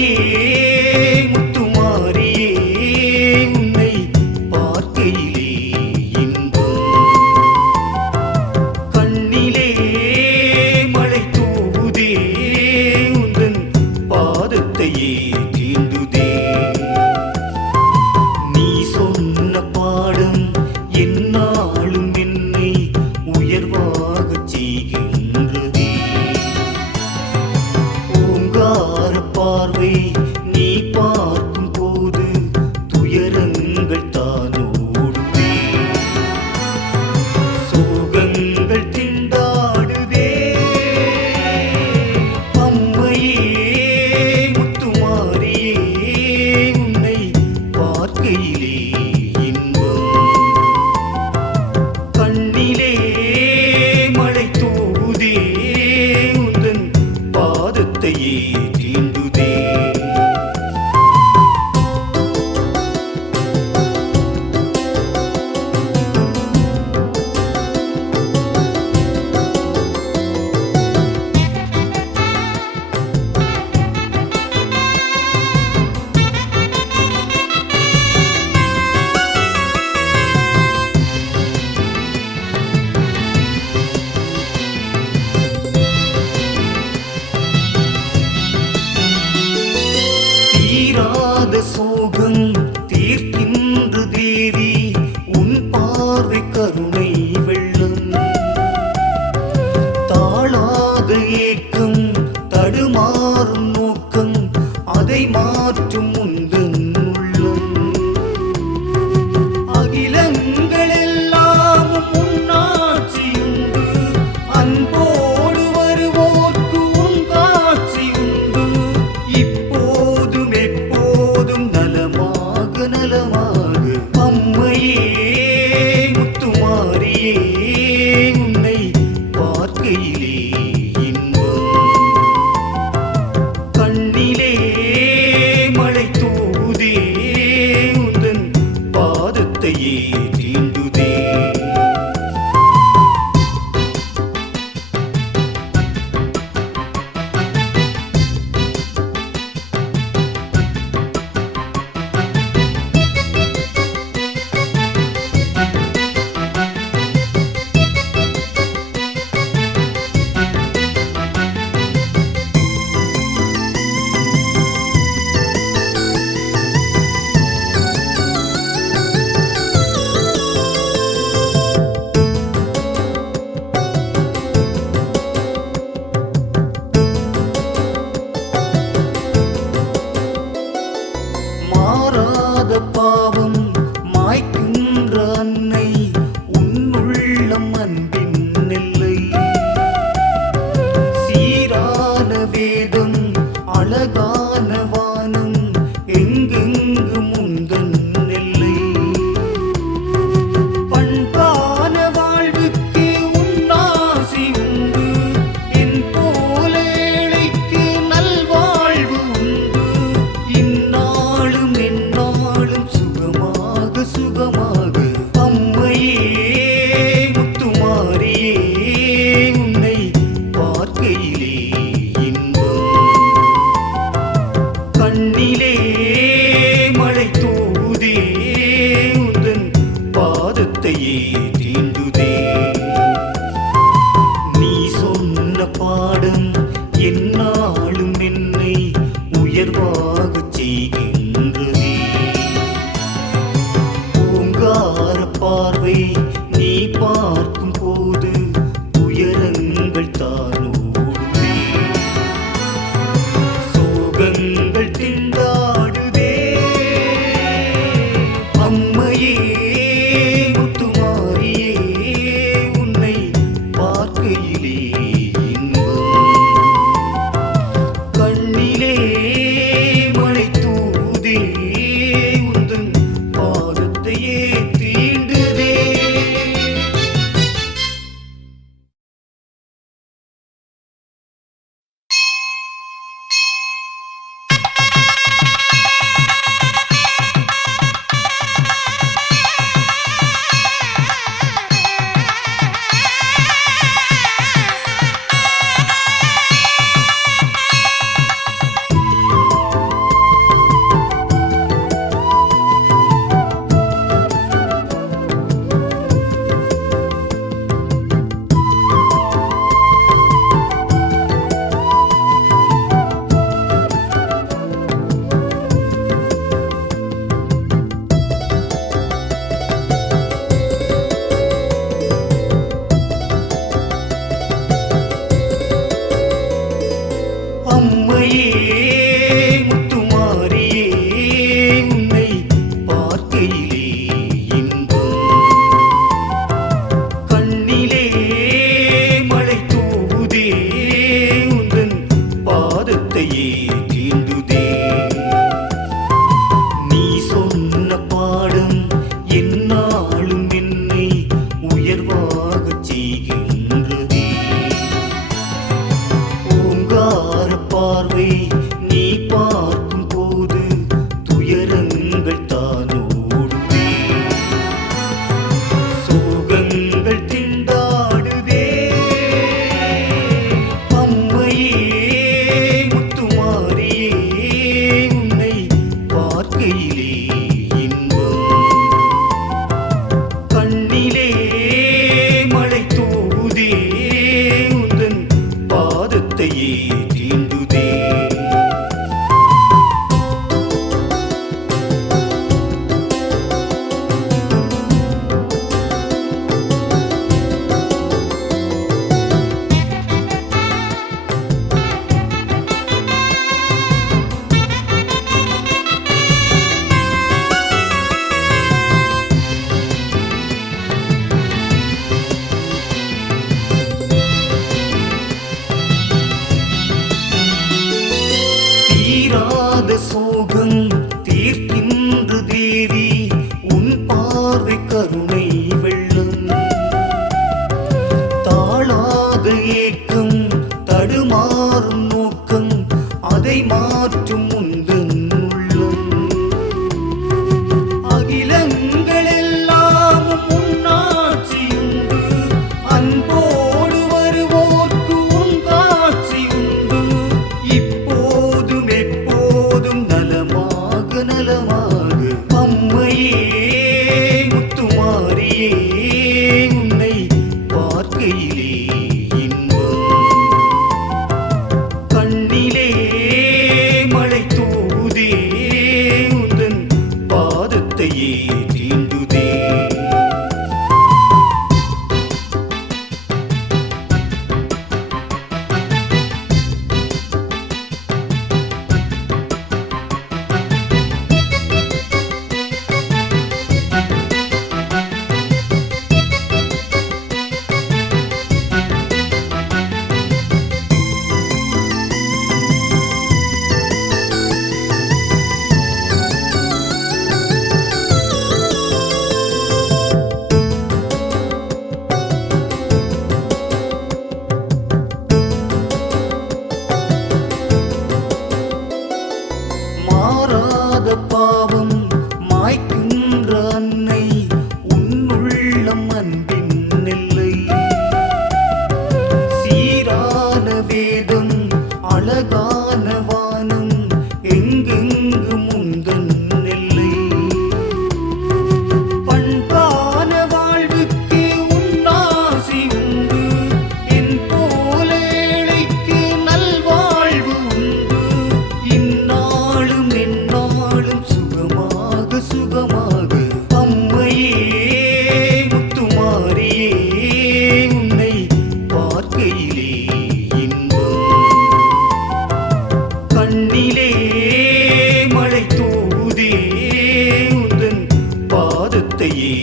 அம்மையே முத்துமாரியே உன்னை பார்க்கையிலே இன்பம் கண்ணிலே மழை தூவுதே உந்தன் பாதத்தையே தீண்டுதே நீ சொன்ன பாடம் என்னாலும் என்னை உயர்வாகச் செய்கின்றதே ஓங்கார பார்வை நீ பார்க்கும் போது துயரங்கள் தானோடுதே சோகங்கள் திண்டாடுதே அம்மையே முத்துமாரியே உன்னை பார்க்கையிலே இன்பம் கண்ணிலே மழை தூவுதே உந்தன் பாதத்தையே தீண்டுதே தீராத சோகம் தீர்க்கின்ற தேவி உன் பார்வை கருணை வெள்ளம் தாழாத ஏக்கம் தடுமாறும் நோக்கம் அதை மாற்றும் உந்தன் உள்ளம் அகிலங்கள் எல்லாம் உன்னாட்சியுண்டு அன்போடு வருவோர்க்கு உன் காட்சி உண்டு இப்போதும் எப்போதும் நலமாக நலமாக அம்மையே முத்துமாரியே உன்னை பார்க்கையிலே இன்பம் கண்ணிலே மழை தூவுதே உந்தன் பாதத்தையே தீண்டுதே மாறாத பாவம் மாய்க்கின்ற அன்னை உன்னுள்ளம் அன்பின் நெல்லை சீரான வேதம் அழகான வானம் எங்கெங்கு முந்தன் நெல்லை பண்பான வாழ்வுக்கு உன்னாசி உண்டு என் போல ஏழைக்கு நல்வாழ்வு உண்டு இந்நாளும் எந்நாளும் சுகமாக சுகமாக அம்மையே முத்துமாரியே உன்னை பார்க்கையிலே இன்பம் கண்ணிலே மழை தூவுதே உந்தன் பாதத்தையே தீண்டுதே நீ சொன்ன பாடம் என்னாலும் என்னை உயர்வாகச் செய்கின்றதே ஓங்கார பார்வை நீ பார்க்கும் போது துயரங்கள் தானோடுதே சோகங்கள் திண்டாடுதே அம்மையே முத்துமாரியே உன்னை பார்க்கையிலே இன்பம் கண்ணிலே மழை தூ தீராத சோகம் தீர்க்கின்ற தேவி உன் பார்வை கருணை வெள்ளம். தாழாத ஏக்கம் தடுமாறும் நோக்கம் அதை மாற்றும் உந்தன் உள்ளம். அகிலங்கள் எல்லாம் உன்னாட்சியுண்டு, அன்போடு வருவோர்க்கு உன் காட்சி உண்டு. இப்போதும் எப்போதும் நலமாக நலமாக அம்மையே முத்துமாரியே உன்னை பார்க்கையிலே இன்பம். கண்ணிலே மழை தூதே உந்தன் பாதத்தையே தீண்டுதே. மாறாத பாவம் மாய்க்கின்ற அன்னை உன்னுள்ளம் அன்பின் நெல்லை. சீரான வேதம் அழகான வானம் எங்கெங்கும் உந்தன் நெல்லை. பண்பான வாழ்வுக்கு உன்னாசி உண்டு, என் போல ஏழைக்கு நல்வாழ்வு உண்டு. இந்நாளும் எந்நாளும் சுகமாக சுகமாக அம்மையே முத்துமாரியே உன்னை பார்க்கையிலே இன்பம். கண்ணிலே மழை தூதே உந்தன் பாதத்தையே